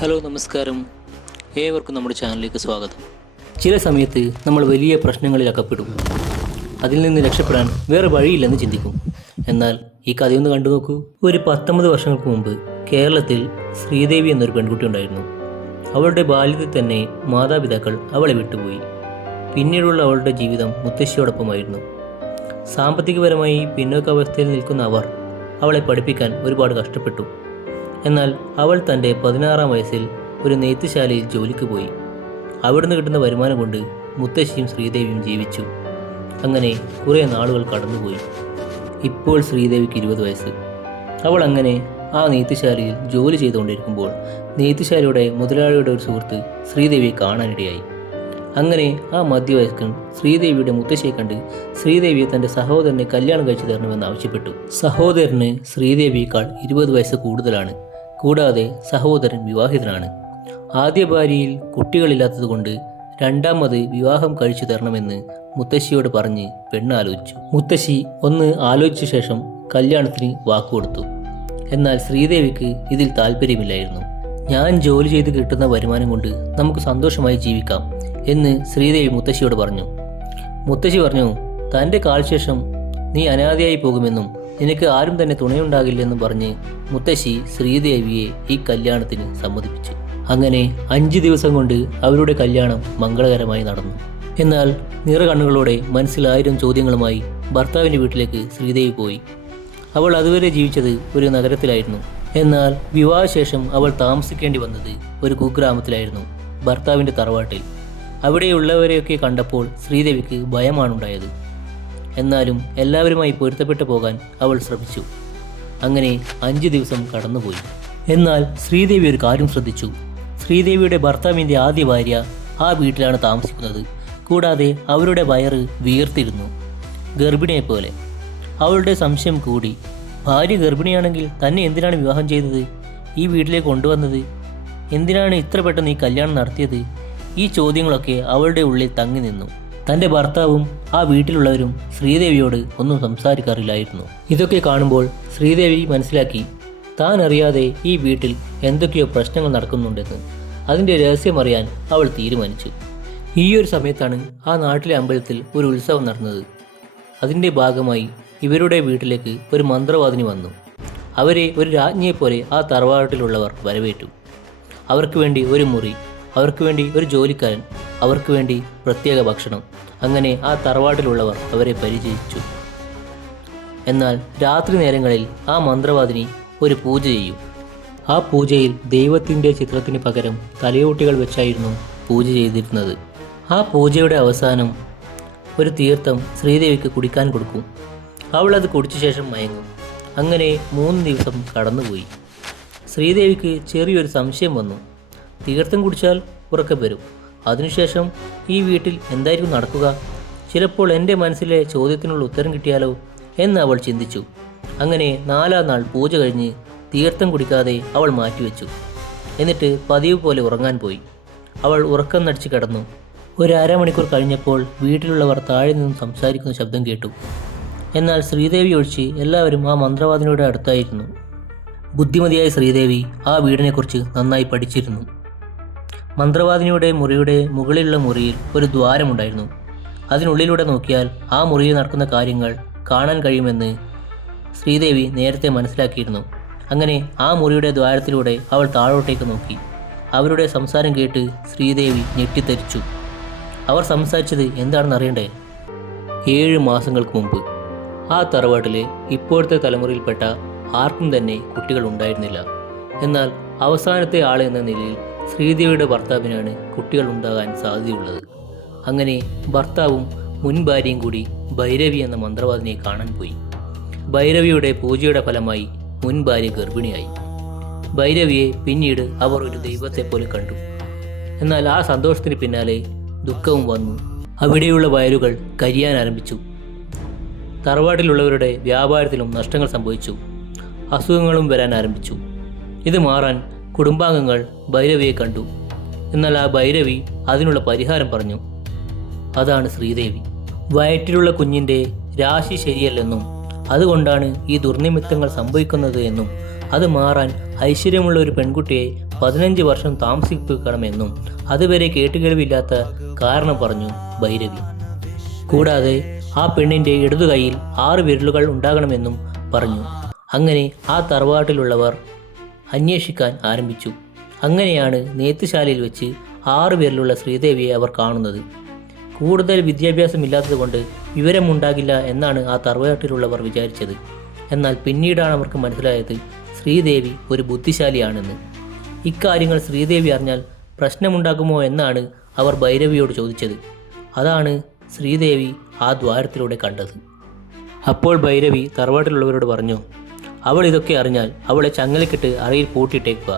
Hello നമസ്കാരം, ഏവർക്കും നമ്മുടെ ചാനലിലേക്ക് സ്വാഗതം. ചില സമയത്ത് നമ്മൾ വലിയ പ്രശ്നങ്ങളിൽ അകപ്പെടും. അതിൽ നിന്ന് രക്ഷപ്പെടാൻ വേറെ വഴിയില്ലെന്ന് ചിന്തിക്കും. എന്നാൽ ഈ കഥയൊന്ന് കണ്ടു നോക്കൂ. ഒരു 19 വർഷങ്ങൾക്ക് മുമ്പ് കേരളത്തിൽ ശ്രീദേവി എന്നൊരു പെൺകുട്ടി ഉണ്ടായിരുന്നു. അവളുടെ ബാല്യത്തിൽ തന്നെ മാതാപിതാക്കൾ അവളെ വിട്ടുപോയി. പിന്നീടുള്ള അവളുടെ ജീവിതം മുത്തശ്ശിയോടൊപ്പമായിരുന്നു. സാമ്പത്തികപരമായി പിന്നോക്കാവസ്ഥയിൽ നിൽക്കുന്ന അവർ അവളെ പഠിപ്പിക്കാൻ ഒരുപാട് കഷ്ടപ്പെട്ടു. എന്നാൽ അവൾ തൻ്റെ 16-ാം വയസ്സിൽ ഒരു നെയ്ത്തുശാലയിൽ ജോലിക്ക് പോയി. അവിടുന്ന് കിട്ടുന്ന വരുമാനം കൊണ്ട് മുത്തശ്ശിയും ശ്രീദേവിയും ജീവിച്ചു. അങ്ങനെ കുറേ നാളുകൾ കടന്നുപോയി. ഇപ്പോൾ ശ്രീദേവിക്ക് 20 വയസ്സ്. അവൾ അങ്ങനെ ആ നെയ്ത്തുശാലയിൽ ജോലി ചെയ്തുകൊണ്ടിരിക്കുമ്പോൾ നെയ്ത്തുശാലയുടെ മുതലാളിയുടെ ഒരു സുഹൃത്ത് ശ്രീദേവിയെ കാണാനിടയായി. അങ്ങനെ ആ മധ്യവയസ്കൻ ശ്രീദേവിയുടെ മുത്തശ്ശിയെ കണ്ട് ശ്രീദേവിയെ തൻ്റെ സഹോദരനെ കല്യാണം കഴിച്ചു തരണമെന്ന് ആവശ്യപ്പെട്ടു. സഹോദരന് ശ്രീദേവിയേക്കാൾ 20 വയസ്സ് കൂടുതലാണ്. കൂടാതെ സഹോദരൻ വിവാഹിതനാണ്. ആദ്യ ഭാര്യയിൽ കുട്ടികളില്ലാത്തതുകൊണ്ട് രണ്ടാമത് വിവാഹം കഴിച്ചു തരണമെന്ന് മുത്തശ്ശിയോട് പറഞ്ഞ് പെണ്ണ് ആലോചിച്ചു. മുത്തശ്ശി ഒന്ന് ആലോചിച്ച ശേഷം കല്യാണത്തിന് വാക്കുകൊടുത്തു. എന്നാൽ ശ്രീദേവിക്ക് ഇതിൽ താല്പര്യമില്ലായിരുന്നു. ഞാൻ ജോലി ചെയ്ത് കിട്ടുന്ന വരുമാനം കൊണ്ട് നമുക്ക് സന്തോഷമായി ജീവിക്കാം എന്ന് ശ്രീദേവി മുത്തശ്ശിയോട് പറഞ്ഞു. മുത്തശ്ശി പറഞ്ഞു, തൻ്റെ കാൽശേഷം നീ അനാഥയായി പോകുമെന്നും നിനക്ക് ആരും തന്നെ തുണയുണ്ടാകില്ലെന്നും പറഞ്ഞ് മുത്തശ്ശി ശ്രീദേവിയെ ഈ കല്യാണത്തിന് സമ്മതിപ്പിച്ചു. അങ്ങനെ 5 ദിവസം കൊണ്ട് അവരുടെ കല്യാണം മംഗളകരമായി നടന്നു. എന്നാൽ നിറകണ്ണുകളോടെ മനസ്സിൽ 1000 ചോദ്യങ്ങളുമായി ഭർത്താവിൻ്റെ വീട്ടിലേക്ക് ശ്രീദേവി പോയി. അവൾ അതുവരെ ജീവിച്ചത് ഒരു നഗരത്തിലായിരുന്നു. എന്നാൽ വിവാഹശേഷം അവൾ താമസിക്കേണ്ടി വന്നത് ഒരു കുഗ്രാമത്തിലായിരുന്നു, ഭർത്താവിൻ്റെ തറവാട്ടിൽ. അവിടെയുള്ളവരെയൊക്കെ കണ്ടപ്പോൾ ശ്രീദേവിക്ക് ഭയമാണുണ്ടായത്. എന്നാലും എല്ലാവരുമായി പൊരുത്തപ്പെട്ടു പോകാൻ അവൾ ശ്രമിച്ചു. അങ്ങനെ 5 ദിവസം കടന്നുപോയി. എന്നാൽ ശ്രീദേവി ഒരു കാര്യം ശ്രദ്ധിച്ചു. ശ്രീദേവിയുടെ ഭർത്താവിൻ്റെ ആദ്യ ഭാര്യ ആ വീട്ടിലാണ് താമസിക്കുന്നത്. കൂടാതെ അവരുടെ വയറ് വീർത്തിരുന്നു, ഗർഭിണിയെപ്പോലെ. അവളുടെ സംശയം കൂടി. ഭാര്യ ഗർഭിണിയാണെങ്കിൽ തന്നെ എന്തിനാണ് വിവാഹം ചെയ്തത്, ഈ വീട്ടിലേക്ക് കൊണ്ടുവന്നത്? എന്തിനാണ് ഇത്ര പെട്ടെന്ന് ഈ കല്യാണം നടത്തിയത്? ഈ ചോദ്യങ്ങളൊക്കെ അവളുടെ ഉള്ളിൽ തങ്ങി നിന്നു. തൻ്റെ ഭർത്താവും ആ വീട്ടിലുള്ളവരും ശ്രീദേവിയോട് ഒന്നും സംസാരിക്കാറില്ലായിരുന്നു. ഇതൊക്കെ കാണുമ്പോൾ ശ്രീദേവി മനസ്സിലാക്കി, താൻ അറിയാതെ ഈ വീട്ടിൽ എന്തൊക്കെയോ പ്രശ്നങ്ങൾ നടക്കുന്നുണ്ടെന്ന്. അതിൻ്റെ രഹസ്യമറിയാൻ അവൾ തീരുമാനിച്ചു. ഈയൊരു സമയത്താണ് ആ നാട്ടിലെ അമ്പലത്തിൽ ഒരു ഉത്സവം നടന്നത്. അതിൻ്റെ ഭാഗമായി ഇവരുടെ വീട്ടിലേക്ക് ഒരു മന്ത്രവാദിനി വന്നു. അവരെ ഒരു രാജ്ഞിയെപ്പോലെ ആ തറവാട്ടിലുള്ളവർ വരവേറ്റു. അവർക്ക് വേണ്ടി ഒരു മുറി, അവർക്ക് വേണ്ടി ഒരു ജോലിക്കാരൻ, അവർക്ക് വേണ്ടി പ്രത്യേക ഭക്ഷണം. അങ്ങനെ ആ തറവാട്ടിലുള്ളവർ അവരെ പരിചയിച്ചു. എന്നാൽ രാത്രി നേരങ്ങളിൽ ആ മന്ത്രവാദിനി ഒരു പൂജ ചെയ്യും. ആ പൂജയിൽ ദൈവത്തിൻ്റെ ചിത്രത്തിന് പകരം തലയോട്ടികൾ വെച്ചായിരുന്നു പൂജ ചെയ്തിരുന്നത്. ആ പൂജയുടെ അവസാനം ഒരു തീർത്ഥം ശ്രീദേവിക്ക് കുടിക്കാൻ കൊടുക്കും. അവൾ അത് കുടിച്ച ശേഷം മയങ്ങും. അങ്ങനെ 3 ദിവസം കടന്നുപോയി. ശ്രീദേവിക്ക് ചെറിയൊരു സംശയം വന്നു. തീർത്ഥം കുടിച്ചാൽ ഉറക്കം വരും. അതിനുശേഷം ഈ വീട്ടിൽ എന്തായിരിക്കും നടക്കുക? ചിലപ്പോൾ എൻ്റെ മനസ്സിലെ ചോദ്യത്തിനുള്ള ഉത്തരം കിട്ടിയാലോ എന്ന് അവൾ ചിന്തിച്ചു. അങ്ങനെ 4-ാം നാൾ പൂജ കഴിഞ്ഞ് തീർത്ഥം കുടിക്കാതെ അവൾ മാറ്റിവെച്ചു. എന്നിട്ട് പതിവ് പോലെ ഉറങ്ങാൻ പോയി. അവൾ ഉറക്കം നടിച്ച് കിടന്നു. ഒരു അരമണിക്കൂർ കഴിഞ്ഞപ്പോൾ വീട്ടിലുള്ളവർ താഴെ നിന്നും സംസാരിക്കുന്ന ശബ്ദം കേട്ടു. എന്നാൽ ശ്രീദേവി ഒഴിച്ച് എല്ലാവരും ആ മന്ത്രവാദിനിയുടെ അടുത്തായിരുന്നു. ബുദ്ധിമതിയായ ശ്രീദേവി ആ വീടിനെക്കുറിച്ച് നന്നായി പഠിച്ചിരുന്നു. മന്ത്രവാദിനിയുടെ മുറിയുടെ മുകളിലുള്ള മുറിയിൽ ഒരു ദ്വാരമുണ്ടായിരുന്നു. അതിനുള്ളിലൂടെ നോക്കിയാൽ ആ മുറിയിൽ നടക്കുന്ന കാര്യങ്ങൾ കാണാൻ കഴിയുമെന്ന് ശ്രീദേവി നേരത്തെ മനസ്സിലാക്കിയിരുന്നു. അങ്ങനെ ആ മുറിയുടെ ദ്വാരത്തിലൂടെ അവൾ താഴോട്ടേക്ക് നോക്കി. അവരുടെ സംസാരം കേട്ട് ശ്രീദേവി ഞെട്ടിത്തരിച്ചു. അവർ സംസാരിച്ചത് എന്താണെന്ന് അറിയണ്ടേ? 7 മാസങ്ങൾക്ക് മുമ്പ് ആ തറവാട്ടിലെ ഇപ്പോഴത്തെ തലമുറയിൽപ്പെട്ട ആർക്കും തന്നെ കുട്ടികൾ ഉണ്ടായിരുന്നില്ല. എന്നാൽ അവസാനത്തെ ആൾ എന്ന നിലയിൽ ശ്രീദേവിയുടെ ഭർത്താവിനാണ് കുട്ടികൾ ഉണ്ടാകാൻ സാധ്യതയുള്ളത്. അങ്ങനെ ഭർത്താവും മുൻ ഭാര്യയും കൂടി ഭൈരവി എന്ന മന്ത്രവാദിനിയെ കാണാൻ പോയി. ഭൈരവിയുടെ പൂജയുടെ ഫലമായി മുൻ ഭാര്യ ഗർഭിണിയായി. ഭൈരവിയെ പിന്നീട് അവർ ഒരു ദൈവത്തെ പോലെ കണ്ടു. എന്നാൽ ആ സന്തോഷത്തിന് പിന്നാലെ ദുഃഖവും വന്നു. അവിടെയുള്ള വയലുകൾ കരിയാൻ ആരംഭിച്ചു. തറവാട്ടിലുള്ളവരുടെ വ്യാപാരത്തിലും നഷ്ടങ്ങൾ സംഭവിച്ചു. അസുഖങ്ങളും വരാൻ ആരംഭിച്ചു. ഇത് മാറാൻ കുടുംബാംഗങ്ങൾ ഭൈരവിയെ കണ്ടു. എന്നാൽ ആ ഭൈരവി അതിനുള്ള പരിഹാരം പറഞ്ഞു. അതാണ് ശ്രീദേവി. വയറ്റിലുള്ള കുഞ്ഞിൻ്റെ രാശി ശരിയല്ലെന്നും അതുകൊണ്ടാണ് ഈ ദുർനിമിത്തങ്ങൾ സംഭവിക്കുന്നത് എന്നും അത് മാറാൻ ഐശ്വര്യമുള്ള ഒരു പെൺകുട്ടിയെ 15 വർഷം താമസിപ്പിക്കണമെന്നും അതുവരെ കേട്ടുകേൾവില്ലാത്ത കാരണം പറഞ്ഞു ഭൈരവി. കൂടാതെ ആ പെണ്ണിൻ്റെ ഇടതു കൈയിൽ 6 വിരലുകൾ ഉണ്ടാകണമെന്നും പറഞ്ഞു. അങ്ങനെ ആ തറവാട്ടിലുള്ളവർ അന്വേഷിക്കാൻ ആരംഭിച്ചു. അങ്ങനെയാണ് നെയ്ത്തുശാലയിൽ വെച്ച് 6 വിരലുള്ള ശ്രീദേവിയെ അവർ കാണുന്നത്. കൂടുതൽ വിദ്യാഭ്യാസമില്ലാത്തതുകൊണ്ട് വിവരമുണ്ടാകില്ല എന്നാണ് ആ തറവാട്ടിലുള്ളവർ വിചാരിച്ചത്. എന്നാൽ പിന്നീടാണ് അവർക്ക് മനസ്സിലായത് ശ്രീദേവി ഒരു ബുദ്ധിശാലിയാണെന്ന്. ഇക്കാര്യങ്ങൾ ശ്രീദേവി അറിഞ്ഞാൽ പ്രശ്നമുണ്ടാകുമോ എന്നാണ് അവർ ഭൈരവിയോട് ചോദിച്ചത്. അതാണ് ശ്രീദേവി ആ ദ്വാരത്തിലൂടെ കണ്ടത്. അപ്പോൾ ഭൈരവി തറവാട്ടിലുള്ളവരോട് പറഞ്ഞു, അവൾ ഇതൊക്കെ അറിഞ്ഞാൽ അവളെ ചങ്ങലക്കിട്ട് അറയിൽ പൂട്ടിയിട്ടേക്കുക.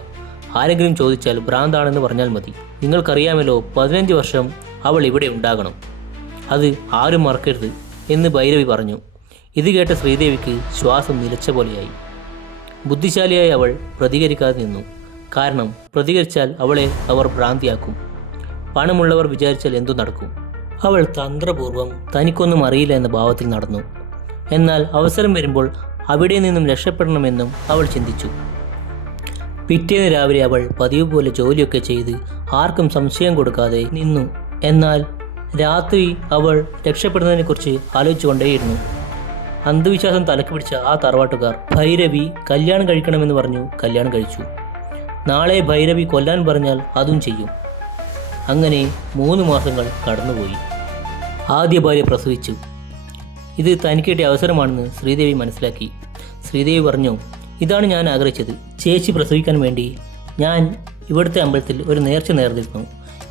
ആരെങ്കിലും ചോദിച്ചാൽ ഭ്രാന്താണെന്ന് പറഞ്ഞാൽ മതി. നിങ്ങൾക്കറിയാമല്ലോ 15 വർഷം അവൾ ഇവിടെ ഉണ്ടാകണം. അത് ആരും മറക്കരുത് എന്ന് ഭൈരവി പറഞ്ഞു. ഇത് കേട്ട ശ്രീദേവിക്ക് ശ്വാസം നിലച്ച പോലെയായി. ബുദ്ധിശാലിയായി അവൾ പ്രതികരിക്കാതെ നിന്നു. കാരണം പ്രതികരിച്ചാൽ അവളെ അവർ ഭ്രാന്തിയാക്കും. പണമുള്ളവർ വിചാരിച്ചാൽ എന്തു നടക്കും. അവൾ തന്ത്രപൂർവ്വം തനിക്കൊന്നും അറിയില്ല എന്ന ഭാവത്തിൽ നടന്നു. എന്നാൽ അവസരം വരുമ്പോൾ അവിടെ നിന്നും രക്ഷപ്പെടണമെന്നും അവൾ ചിന്തിച്ചു. പിറ്റേന്ന് രാവിലെ അവൾ പതിവ് പോലെ ജോലിയൊക്കെ ചെയ്ത് ആർക്കും സംശയം കൊടുക്കാതെ നിന്നു. എന്നാൽ രാത്രി അവൾ രക്ഷപ്പെടുന്നതിനെക്കുറിച്ച് ആലോചിച്ചുകൊണ്ടേയിരുന്നു. അന്ധവിശ്വാസം തലക്ക് പിടിച്ച ആ തറവാട്ടുകാർ ഭൈരവി കല്യാണം കഴിക്കണമെന്ന് പറഞ്ഞു കല്യാണം കഴിച്ചു. നാളെ ഭൈരവി കൊല്ലാൻ പറഞ്ഞാൽ അതും ചെയ്യും. അങ്ങനെ 3 മാസങ്ങൾ കടന്നുപോയി. ആദ്യ ഭാര്യ പ്രസവിച്ചു. ഇത് തനിക്ക് കിട്ടിയ അവസരമാണെന്ന് ശ്രീദേവി മനസ്സിലാക്കി. ശ്രീദേവി പറഞ്ഞു, ഇതാണ് ഞാൻ ആഗ്രഹിച്ചത്. ചേച്ചി പ്രസവിക്കാൻ വേണ്ടി ഞാൻ ഇവിടുത്തെ അമ്പലത്തിൽ ഒരു നേർച്ച നേർന്നിരുന്നു.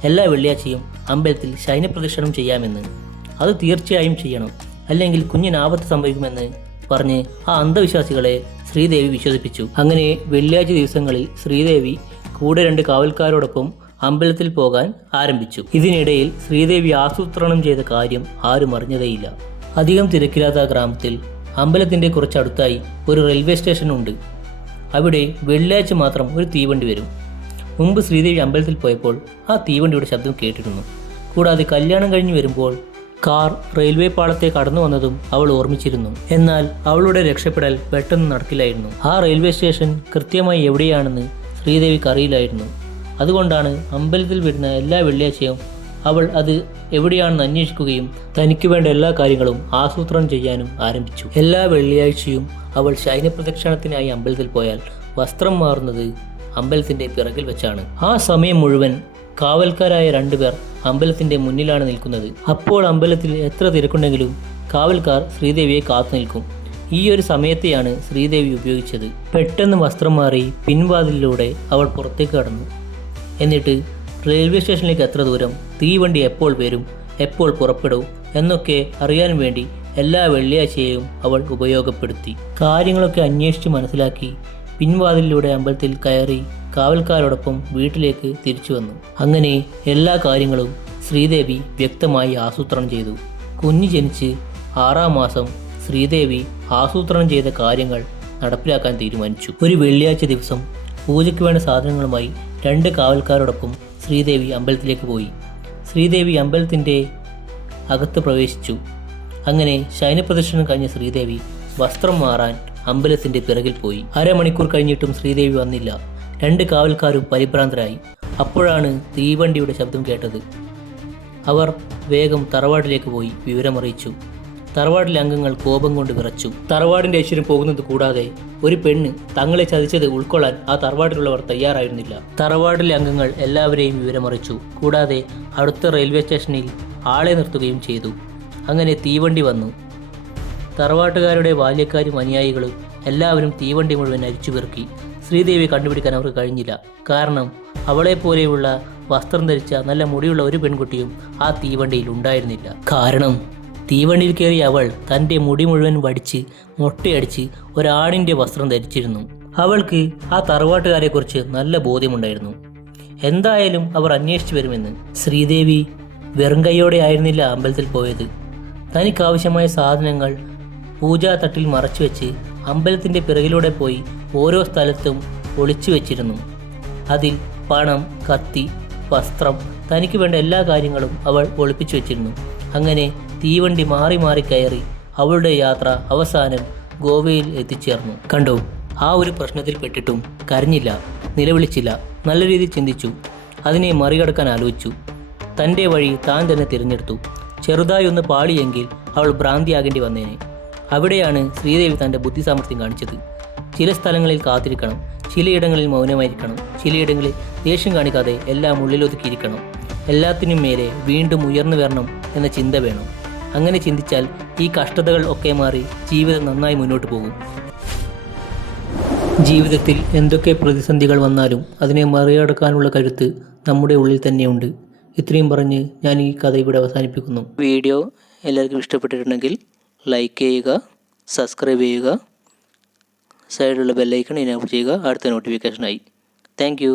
എല്ലാ വെള്ളിയാഴ്ചയും അമ്പലത്തിൽ ശയനപ്രദക്ഷിണം ചെയ്യാമെന്ന്. അത് തീർച്ചയായും ചെയ്യണം, അല്ലെങ്കിൽ കുഞ്ഞിന് ആപത്ത് സംഭവിക്കുമെന്ന് പറഞ്ഞ് ആ അന്ധവിശ്വാസികളെ ശ്രീദേവി വിശ്വസിപ്പിച്ചു. അങ്ങനെ വെള്ളിയാഴ്ച ദിവസങ്ങളിൽ ശ്രീദേവി കൂടെ 2 കാവൽക്കാരോടൊപ്പം അമ്പലത്തിൽ പോകാൻ ആരംഭിച്ചു. ഇതിനിടയിൽ ശ്രീദേവി ആസൂത്രണം ചെയ്ത കാര്യം ആരും അറിഞ്ഞതേയില്ല. അധികം തിരക്കില്ലാത്ത ഗ്രാമത്തിൽ അമ്പലത്തിൻ്റെ കുറച്ചടുത്തായി ഒരു റെയിൽവേ സ്റ്റേഷൻ ഉണ്ട്. അവിടെ വെള്ളിയാഴ്ച മാത്രം ഒരു തീവണ്ടി വരും. മുമ്പ് ശ്രീദേവി അമ്പലത്തിൽ പോയപ്പോൾ ആ തീവണ്ടിയുടെ ശബ്ദം കേട്ടിരുന്നു. കൂടാതെ കല്യാണം കഴിഞ്ഞ് വരുമ്പോൾ കാർ റെയിൽവേ പാളത്തെ കടന്നു വന്നതും അവൾ ഓർമ്മിച്ചിരുന്നു. എന്നാൽ അവളുടെ രക്ഷപ്പെടൽ പെട്ടെന്ന് നടക്കില്ലായിരുന്നു. ആ റെയിൽവേ സ്റ്റേഷൻ കൃത്യമായി എവിടെയാണെന്ന് ശ്രീദേവിക്ക് അറിയില്ലായിരുന്നു. അതുകൊണ്ടാണ് അമ്പലത്തിൽ വരുന്ന എല്ലാ വെള്ളിയാഴ്ചയും അവൾ അത് എവിടെയാണെന്ന് അന്വേഷിക്കുകയും തനിക്ക് വേണ്ട എല്ലാ കാര്യങ്ങളും ആസൂത്രണം ചെയ്യാനും ആരംഭിച്ചു. എല്ലാ വെള്ളിയാഴ്ചയും അവൾ ശയനപ്രദക്ഷിണത്തിനായി അമ്പലത്തിൽ പോയാൽ വസ്ത്രം മാറുന്നത് അമ്പലത്തിൻ്റെ പിറകിൽ വെച്ചാണ്. ആ സമയം മുഴുവൻ കാവൽക്കാരായ 2 പേർ അമ്പലത്തിൻ്റെ മുന്നിലാണ് നിൽക്കുന്നത്. അപ്പോൾ അമ്പലത്തിൽ എത്ര തിരക്കുണ്ടെങ്കിലും കാവൽക്കാർ ശ്രീദേവിയെ കാത്തു നിൽക്കും. ഈ ഒരു സമയത്തെയാണ് ശ്രീദേവി ഉപയോഗിച്ചത്. പെട്ടെന്ന് വസ്ത്രം മാറി പിൻവാതിലിലൂടെ അവൾ പുറത്തേക്ക് കടന്നു. എന്നിട്ട് റെയിൽവേ സ്റ്റേഷനിലേക്ക് എത്ര ദൂരം, തീവണ്ടി എപ്പോൾ വരും, എപ്പോൾ പുറപ്പെടും എന്നൊക്കെ അറിയാൻ വേണ്ടി എല്ലാ വെള്ളിയാഴ്ചയും അവൾ ഉപയോഗപ്പെടുത്തി. കാര്യങ്ങളൊക്കെ അന്വേഷിച്ച് മനസ്സിലാക്കി പിൻവാതിലിലൂടെ അമ്പലത്തിൽ കയറി കാവൽക്കാരോടൊപ്പം വീട്ടിലേക്ക് തിരിച്ചു വന്നു. അങ്ങനെ എല്ലാ കാര്യങ്ങളും ശ്രീദേവി വ്യക്തമായി ആസൂത്രണം ചെയ്തു. കുഞ്ഞ് ജനിച്ച് 6-ാം മാസം ശ്രീദേവി ആസൂത്രണം ചെയ്ത കാര്യങ്ങൾ നടപ്പിലാക്കാൻ തീരുമാനിച്ചു. ഒരു വെള്ളിയാഴ്ച ദിവസം പൂജയ്ക്ക് വേണ്ട സാധനങ്ങളുമായി 2 കാവൽക്കാരോടൊപ്പം ശ്രീദേവി അമ്പലത്തിലേക്ക് പോയി. ശ്രീദേവി അമ്പലത്തിൻ്റെ അകത്ത് പ്രവേശിച്ചു. അങ്ങനെ ശയനപ്രദക്ഷിണം കഴിഞ്ഞ ശ്രീദേവി വസ്ത്രം മാറാൻ അമ്പലത്തിൻ്റെ പിറകിൽ പോയി. അരമണിക്കൂർ കഴിഞ്ഞിട്ടും ശ്രീദേവി വന്നില്ല. 2 കാവൽക്കാരും പരിഭ്രാന്തരായി. അപ്പോഴാണ് തീവണ്ടിയുടെ ശബ്ദം കേട്ടത്. അവർ വേഗം തറവാട്ടിലേക്ക് പോയി വിവരമറിയിച്ചു. തറവാട്ടിലെ അംഗങ്ങൾ കോപം കൊണ്ട് വിറച്ചു. തറവാടിൻ്റെ ഐശ്വര്യം പോകുന്നത് കൂടാതെ ഒരു പെണ്ണ് തങ്ങളെ ചതിച്ചത് ഉൾക്കൊള്ളാൻ ആ തറവാട്ടിലുള്ളവർ തയ്യാറായിരുന്നില്ല. തറവാട്ടിലെ അംഗങ്ങൾ എല്ലാവരെയും വിവരമറിയിച്ചു. കൂടാതെ അടുത്ത റെയിൽവേ സ്റ്റേഷനിൽ ആളെ നിർത്തുകയും ചെയ്തു. അങ്ങനെ തീവണ്ടി വന്നു. തറവാട്ടുകാരുടെ ബാല്യക്കാരും അനുയായികളും എല്ലാവരും തീവണ്ടി മുഴുവൻ അരിച്ചു പെറുക്കി. ശ്രീദേവിയെ കണ്ടുപിടിക്കാൻ അവർക്ക് കഴിഞ്ഞില്ല. കാരണം അവളെപ്പോലെയുള്ള വസ്ത്രം ധരിച്ച നല്ല മുടിയുള്ള ഒരു പെൺകുട്ടിയും ആ തീവണ്ടിയിൽ ഉണ്ടായിരുന്നില്ല. കാരണം തീവണ്ടിയിൽ കയറിയ അവൾ തൻ്റെ മുടി മുഴുവൻ വടിച്ച് മൊട്ടയടിച്ച് ഒരാണിൻ്റെ വസ്ത്രം ധരിച്ചിരുന്നു. അവൾക്ക് ആ തറവാട്ടുകാരെക്കുറിച്ച് നല്ല ബോധ്യമുണ്ടായിരുന്നു. എന്തായാലും അവർ അന്വേഷിച്ചു വരുമെന്ന്. ശ്രീദേവി വെറും കൈയോടെ ആയിരുന്നില്ല അമ്പലത്തിൽ പോയത്. തനിക്കാവശ്യമായ സാധനങ്ങൾ പൂജാതട്ടിൽ മറച്ചു വെച്ച് അമ്പലത്തിൻ്റെ പിറകിലൂടെ പോയി ഓരോ സ്ഥലത്തും ഒളിച്ചു വെച്ചിരുന്നു. അതിൽ പണം, കത്തി, വസ്ത്രം, തനിക്ക് വേണ്ട എല്ലാ കാര്യങ്ങളും അവൾ ഒളിപ്പിച്ചു വെച്ചിരുന്നു. അങ്ങനെ തീവണ്ടി മാറി മാറി കയറി അവളുടെ യാത്ര അവസാനം ഗോവയിൽ എത്തിച്ചേർന്നു. കണ്ടോ, ആ ഒരു പ്രശ്നത്തിൽ പെട്ടിട്ടും കരഞ്ഞില്ല, നിലവിളിച്ചില്ല. നല്ല രീതിയിൽ ചിന്തിച്ചു. അതിനെ മറികടക്കാൻ ആലോചിച്ചു. തൻ്റെ വഴി താൻ തന്നെ തിരഞ്ഞെടുത്തു. ചെറുതായി ഒന്ന് പാളിയെങ്കിൽ അവൾ ഭ്രാന്തിയാകേണ്ടി വന്നേനെ. അവിടെയാണ് ശ്രീദേവി തൻ്റെ ബുദ്ധിസാമർഥ്യം കാണിച്ചത്. ചില സ്ഥലങ്ങളിൽ കാത്തിരിക്കണം, ചിലയിടങ്ങളിൽ മൗനമായിരിക്കണം, ചിലയിടങ്ങളിൽ ദേഷ്യം കാണിക്കാതെ എല്ലാം ഉള്ളിലൊതുക്കിയിരിക്കണം. എല്ലാത്തിനും മേലെ വീണ്ടും ഉയർന്നു വരണം എന്ന ചിന്ത വേണം. അങ്ങനെ ചിന്തിച്ചാൽ ഈ കഷ്ടതകൾ ഒക്കെ മാറി ജീവിതം നന്നായി മുന്നോട്ട് പോകും. ജീവിതത്തിൽ എന്തൊക്കെ പ്രതിസന്ധികൾ വന്നാലും അതിനെ മറികടക്കാനുള്ള കരുത്ത് നമ്മുടെ ഉള്ളിൽ തന്നെയുണ്ട്. ഇത്രയും പറഞ്ഞ് ഞാൻ ഈ കഥ ഇവിടെ അവസാനിപ്പിക്കുന്നു. വീഡിയോ എല്ലാവർക്കും ഇഷ്ടപ്പെട്ടിട്ടുണ്ടെങ്കിൽ ലൈക്ക് ചെയ്യുക, സബ്സ്ക്രൈബ് ചെയ്യുക, സൈഡിലുള്ള ബെല്ലൈക്കൺ എനേബിൾ ചെയ്യുക. അടുത്ത നോട്ടിഫിക്കേഷനായി. താങ്ക്